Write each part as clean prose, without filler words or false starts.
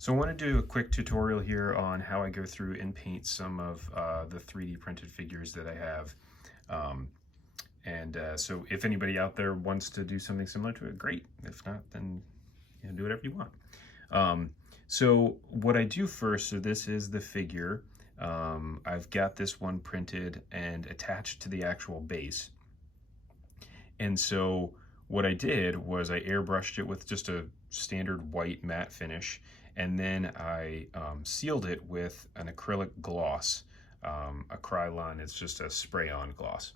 So I want to do a quick tutorial here on how I go through and paint some of the 3D printed figures that I have. So if anybody out there wants to do something similar to it, great. If not, then do whatever you want. So what I do first, so this is the figure. I've got this one printed and attached to the actual base. And so what I did was I airbrushed it with just a standard white matte finish, and then I sealed it with an acrylic gloss, a Krylon. It's just a spray-on gloss.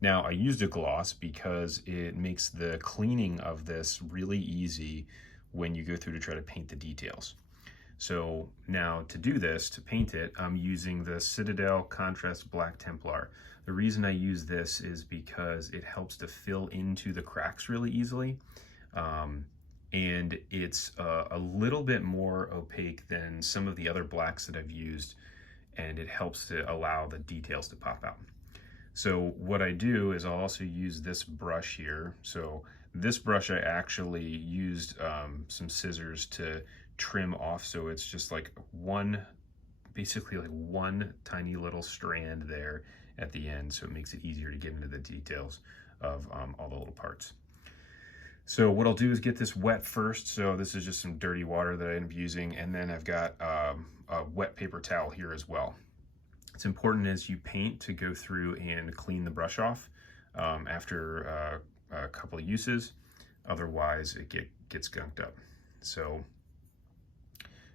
Now I used a gloss because it makes the cleaning of this really easy when you go through to try to paint the details. So now to do this, to paint it, I'm using the Citadel Contrast Black Templar. The reason I use this is because it helps to fill into the cracks really easily. And it's a little bit more opaque than some of the other blacks that I've used, and it helps to allow the details to pop out. So what I do is I'll also use this brush here. So this brush I actually used some scissors to trim off, so it's just like basically like one tiny little strand there at the end, so it makes it easier to get into the details of all the little parts. So what I'll do is get this wet first. So this is just some dirty water that I end up using, and then I've got a wet paper towel here as well. It's important as you paint to go through and clean the brush off after a couple of uses, otherwise it gets gunked up. So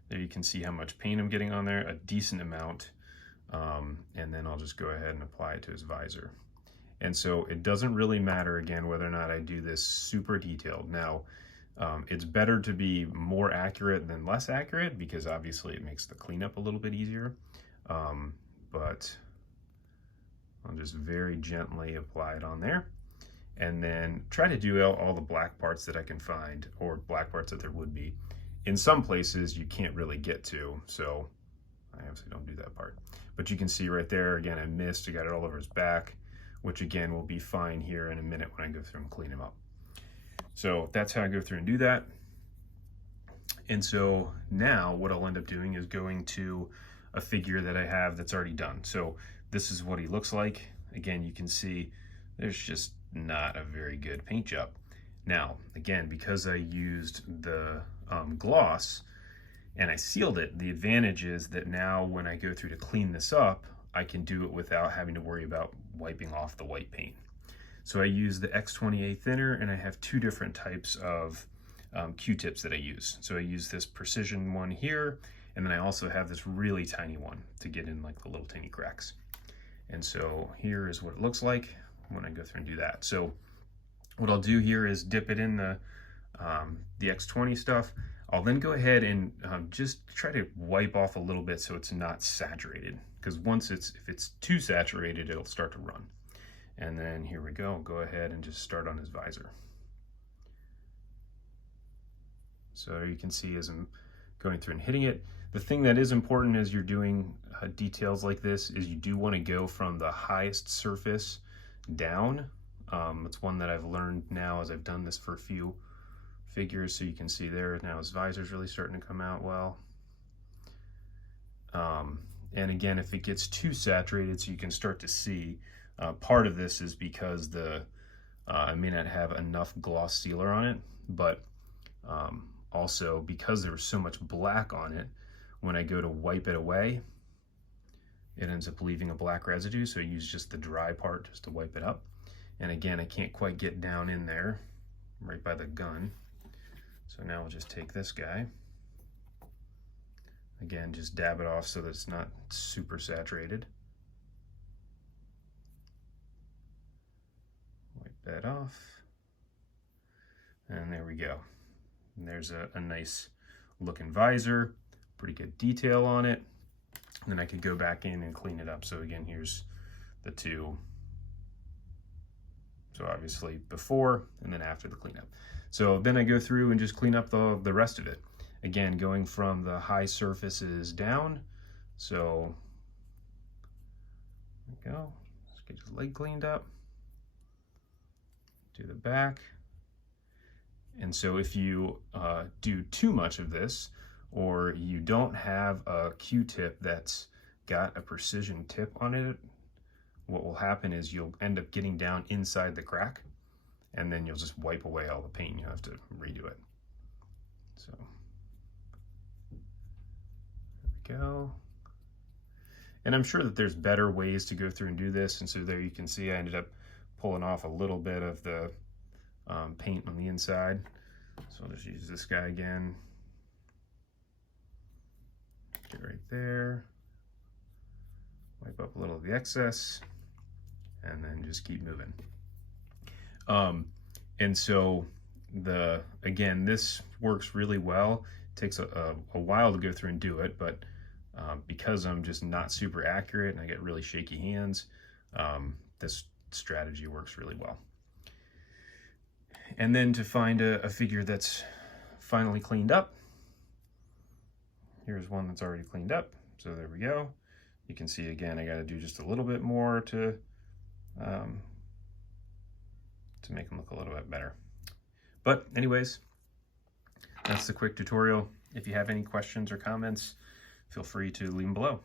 there you can see how much paint I'm getting on there, a decent amount, and then I'll just go ahead and apply it to his visor. And so it doesn't really matter, again, whether or not I do this super detailed. Now, it's better to be more accurate than less accurate, because obviously it makes the cleanup a little bit easier. But I'll just very gently apply it on there, and then try to do all the black parts that I can find, or black parts that there would be. In some places you can't really get to, so I obviously don't do that part. But you can see right there, again, I missed, I got it all over his back, which again will be fine here in a minute when I go through and clean him up. So that's how I go through and do that. And so now what I'll end up doing is going to a figure that I have that's already done. So this is what he looks like. Again, you can see there's just not a very good paint job. Now, again, because I used the gloss and I sealed it, the advantage is that now when I go through to clean this up, I can do it without having to worry about wiping off the white paint. So I use the X28 thinner, and I have two different types of Q-tips that I use. So I use this precision one here, and then I also have this really tiny one to get in like the little tiny cracks. And so here is what it looks like when I go through and do that. So what I'll do here is dip it in the X20 stuff. I'll then go ahead and just try to wipe off a little bit so it's not saturated, because if it's too saturated, it'll start to run. And then here we go, go ahead and just start on his visor. So you can see as I'm going through and hitting it, the thing that is important as you're doing details like this is you do want to go from the highest surface down. It's one that I've learned now as I've done this for a few figures. So you can see there now his visor's really starting to come out well. And again, if it gets too saturated, so you can start to see, part of this is because I may not have enough gloss sealer on it, but also because there was so much black on it, when I go to wipe it away, it ends up leaving a black residue. So I use just the dry part just to wipe it up. And again, I can't quite get down in there right by the gun. So now we'll just take this guy. Again, just dab it off so that it's not super saturated. Wipe that off. And there we go. And there's a nice looking visor, pretty good detail on it. And then I could go back in and clean it up. So again, here's the two. So obviously before and then after the cleanup. So then I go through and just clean up the rest of it. Again, going from the high surfaces down. So there we go. Let's get his leg cleaned up. Do the back. And so if you do too much of this, or you don't have a Q-tip that's got a precision tip on it, what will happen is you'll end up getting down inside the crack, and then you'll just wipe away all the paint and you'll have to redo it. So there we go. And I'm sure that there's better ways to go through and do this, and so there you can see I ended up pulling off a little bit of the paint on the inside. So I'll just use this guy again. Get right there. Wipe up a little of the excess, and then just keep moving. And so again, this works really well. It takes a while to go through and do it, but because I'm just not super accurate and I get really shaky hands, this strategy works really well. And then to find a figure that's finally cleaned up, here's one that's already cleaned up. So there we go. You can see again, I got to do just a little bit more to make them look a little bit better. But anyways, that's the quick tutorial. If you have any questions or comments, feel free to leave them below.